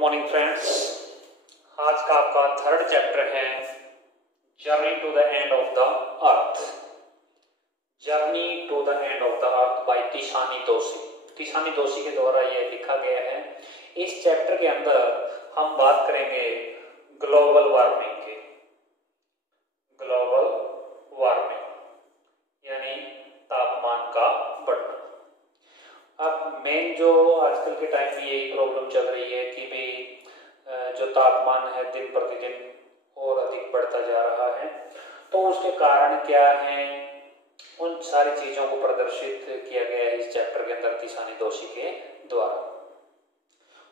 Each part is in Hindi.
Morning friends. आज का आपका थर्ड चैप्टर है journey to the end of the earth. Journey to the end of the earth by Tishani Doshi. Tishani Doshi के द्वारा यह लिखा गया है। इस चैप्टर के अंदर हम बात करेंगे ग्लोबल वार्मिंग की। ग्लोबल वार्मिंग यानी तापमान का बढ़ना। अब मेन जो आजकल के टाइम में यही प्रॉब्लम चल रही है कि भी जो तापमान है दिन प्रतिदिन और अधिक बढ़ता जा रहा है, तो उसके कारण क्या है, उन सारी चीजों को प्रदर्शित किया गया है इस चैप्टर के अंदर तिशानी दोशी के द्वारा।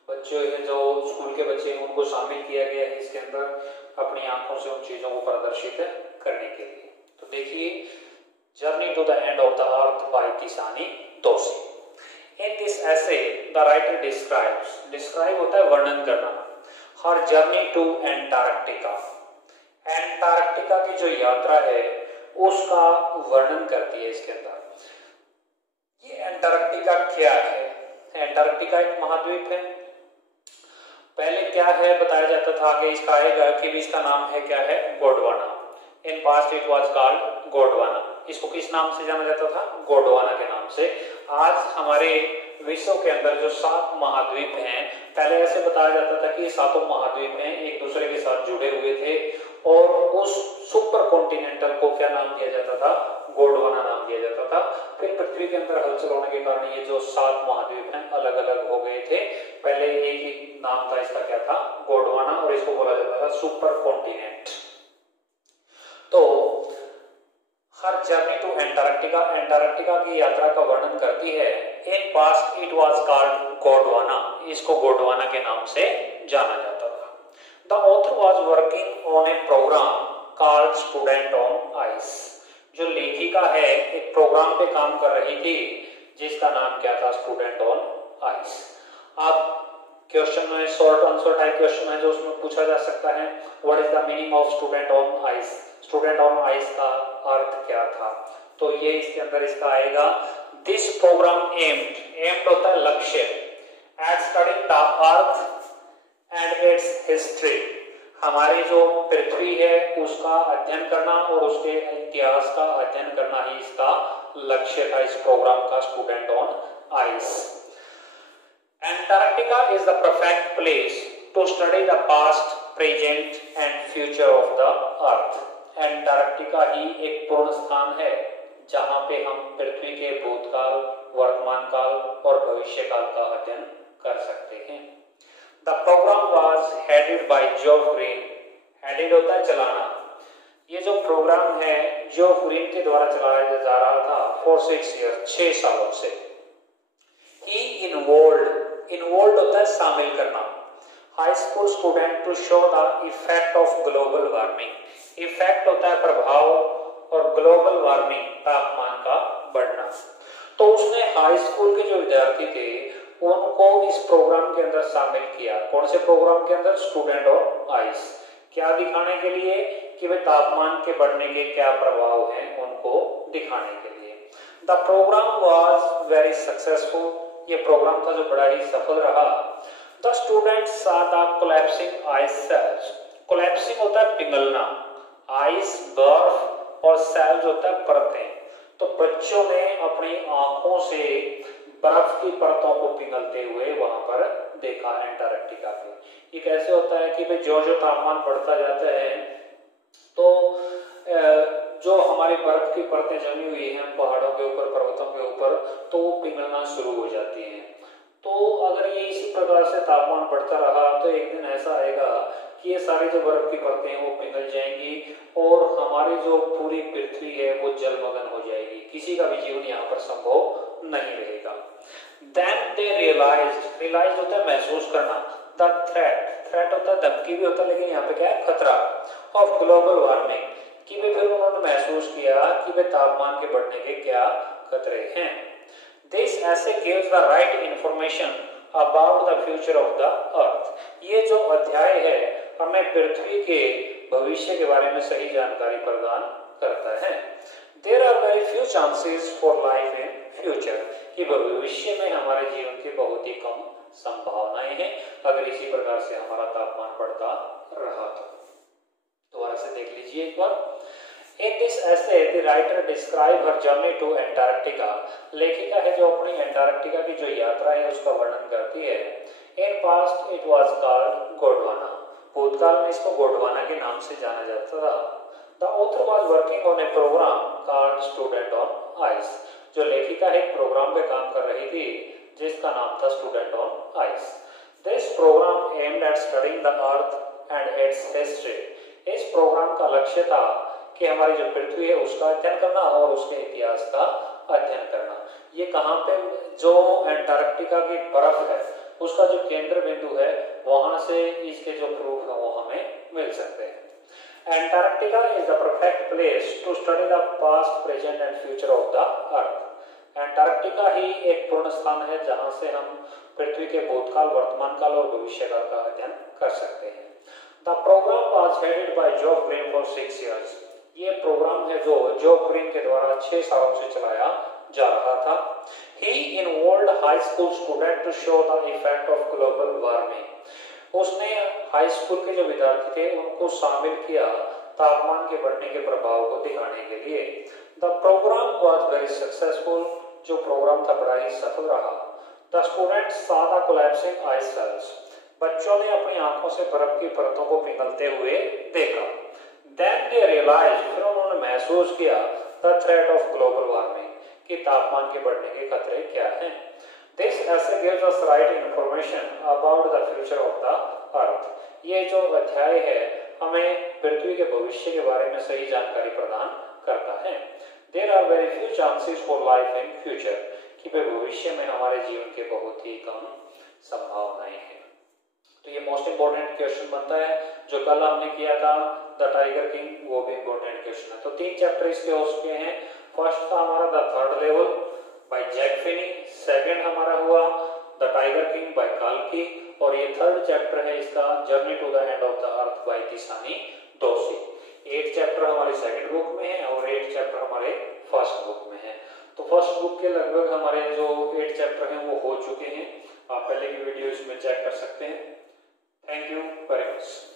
बच्चों जो स्कूल के बच्चे हैं उनको शामिल किया गया है इसके अंदर अपनी आंखों से उन चीजों को प्रदर्शित करने के लिए। तो देखिए, journey to the end of the earth by Tishani Doshi. In this essay, the writer describe होता है वर्णन करना, her journey to Antarctica। Antarctica की जो यात्रा है उसका वर्णन करती है इसके अंदर। ये एंटार्क्टिका क्या है? एंटार्क्टिका एक महाद्वीप है। पहले क्या है बताया जाता था, आगे इसका आएगा कि भी इसका नाम है क्या है, गोंडवाना। इन past it was called Gondwana. इसको किस नाम से जाना जाता था? गोंडवाना के नाम से। आज हमारे विश्व के अंदर जो 7 महाद्वीप हैं, पहले ऐसे बताया जाता था कि ये 7 महाद्वीप हैं, एक दूसरे के साथ जुड़े हुए थे और उस सुपर कॉन्टिनेंटल को क्या नाम दिया जाता था? गोंडवाना नाम दिया जाता था। फिर पृथ्वी के अंदर हलचल होने के कारण ये जो 7 महाद्वीप हैं अलग अलग हो गए थे। पहले एक ही नाम था इसका, क्या था? गोंडवाना, और इसको बोला जाता था सुपर कॉन्टिनेंट। तो हर जर्नी टू एंटार्क्टिका, एंटार्क्टिका की यात्रा का वर्णन करती है। In past it was called Gondwana, इसको गोंडवाना के नाम से जाना जाता था। The author was working on a program called student on ice. जो लेखिका है एक प्रोग्राम पे काम कर रही थी जिसका नाम क्या था? Student on ice. अब क्वेश्चन में शॉर्ट आंसर टाइप क्वेश्चन है जो उसमें पूछा जा सकता है, what is the meaning of student on ice? Student on ice का अर्थ क्या था? तो ये इसके अंदर इसका आएगा, दिस प्रोग्राम एम्ड होता है लक्ष्य, at studying the earth and its history. हमारी जो पृथ्वी है उसका अध्ययन करना और उसके इतिहास का अध्ययन करना ही इसका लक्ष्य था, इस प्रोग्राम का, student on ice. Antarctica is the perfect place to study the past, present and future of the Earth। Antarctica ही एक पूर्ण स्थान है जहां पे हम पृथ्वी के भूतकाल, वर्तमान काल और भविष्य काल का अध्ययन कर सकते हैं। The programme was headed by Joe Freen. Headed होता है चलाना। ये जो प्रोग्राम है जो फ्रीन के द्वारा चलाया जा रहा था फॉर 6 years, 6 सालों से। ही इन्वॉल्व होता है शामिल करना, high school student to show the effect of global warming. Effect होता है प्रभाव और ग्लोबल वार्मिंग तापमान का बढ़ना। तो उसने हाई स्कूल के जो विद्यार्थी थे उनको इस प्रोग्राम के अंदर शामिल किया। कौन से प्रोग्राम के अंदर? Student on ice. क्या दिखाने के लिए? कि वे तापमान के बढ़ने के क्या प्रभाव हैं उनको दिखाने के लिए। The programme was very successful. ये प्रोग्राम था जो बड़ा ही सफल रहा। The students saw the collapsing ice cells। Collapsing होता है पिघलना, आइस बर्फ और सेल्स होता है परतें। तो बच्चों ने अपनी आंखों से बर्फ की परतों को पिघलते हुए वहां पर देखा एंटार्क्टिका पे। ये कैसे होता है कि भाई जो तापमान बढ़ता जाता है तो जो हमारी बर्फ की परतें जमी हुई हैं पहाड़ों के ऊपर, पर्वतों के ऊपर, तो वो पिघलना शुरू हो जाती हैं। तो अगर ये इसी प्रकार से तापमान बढ़ता रहा तो एक दिन ऐसा आएगा कि ये सारी जो बर्फ की परतें हैं वो पिघल जाएंगी और हमारी जो पूरी पृथ्वी है वो जलमग्न हो जाएगी। किसी का भी जीवन यहाँ पर संभव नहीं रहेगा। Then they realized होता है महसूस करना, the threat होता है धमकी भी होता है, लेकिन यहाँ पे क्या है? खतरा ऑफ ग्लोबल वार्मिंग। कि वे फिर उन्होंने महसूस किया कि वे तापमान के बढ़ने के क्या खतरे हैं। This essay gives the right information about the future of the earth। ये जो अध्याय है हमें पृथ्वी के भविष्य के बारे में सही जानकारी प्रदान करता है। There are very few chances for life in future। कि भविष्य में हमारे जीवन की बहुत ही कम संभावनाएं हैं। अगर इसी प्रकार से हमारा तापमान बढ़ता रहा तो। दोबारा से देख लीजिए एक बार। In this essay, the writer describe her journey to Antarctica. लेखिका है जो अपनी अंटार्कटिका की जो यात्रा है उसका वर्णन करती है। In past, it was called Gondwana. भूतकाल में इसको गोंडवाना के नाम से जाना जाता था। The author was working on a program called Student on Ice. जो लेखिका एक प्रोग्राम पे काम कर रही थी जिसका नाम था Student on Ice. This program aimed at studying the Earth and its history. इस प्रोग्राम का लक्ष्य था कि हमारी जो पृथ्वी है उसका अध्ययन करना और उसके इतिहास का अध्ययन करना। ये कहाँ पे, जो अंटार्कटिका की बर्फ है उसका जो केंद्र बिंदु है वहां से इसके जो प्रूफ है वो हमें मिल सकते हैं। Antarctica is the perfect place to study the past, present and future of the earth. Antarctica ही एक पूर्ण स्थान है जहां से हम पृथ्वी के भूतकाल, वर्तमान काल और भविष्य काल का अध्ययन कर सकते हैं। The programme was headed by Geoff Green for 6 years। ये प्रोग्राम है जो जॉफ ग्रीन के द्वारा 6 सालों से चलाया जा रहा था। He involved high school students to show the effect of global warming। उसने हाई स्कूल के जो विद्यार्थी थे उनको शामिल किया तापमान के बढ़ने के प्रभाव को दिखाने के लिए। The program was very successful। जो प्रोग्राम था बड़ा ही सफल रहा। The students saw the collapsing ice cells। बच्चों ने अपनी आंखों से बर्फ की परतों को पिघलते हुए देखा। Then they realized, फिर उन्होंने महसूस किया the threat of global warming, कि तापमान के बढ़ने के खतरे क्या हैं। This essay gives us right information about the future of the earth। ये जो अध्याय है हमें पृथ्वी के भविष्य के बारे में सही जानकारी प्रदान करता है। There are very few chances for life in future, कि भविष्य में हमारे जीवन के बहुत ही कम संभावनाएं हैं। तो ये मोस्ट इंपोर्टेंट क्वेश्चन बनता है जो कल हमने किया था द टाइगर किंग, वो भी इंपोर्टेंट क्वेश्चन है। तो 3 चैप्टर इसके हो चुके हैं। फर्स्ट था हमारा the third level by Jack Finney, second हमारा हुआ द टाइगर किंग बाय काल्की, और ये थर्ड चैप्टर है इसका journey to the end of the earth by Tishani Doshi. 8 chapter हमारे सेकंड बुक में है और 8 चैप्टर हमारे फर्स्ट बुक में है। तो फर्स्ट बुक के लगभग हमारे जो 8 चैप्टर हैं वो हो चुके हैं। आप पहले की वीडियो इसमें चेक कर सकते हैं। Thank you very much.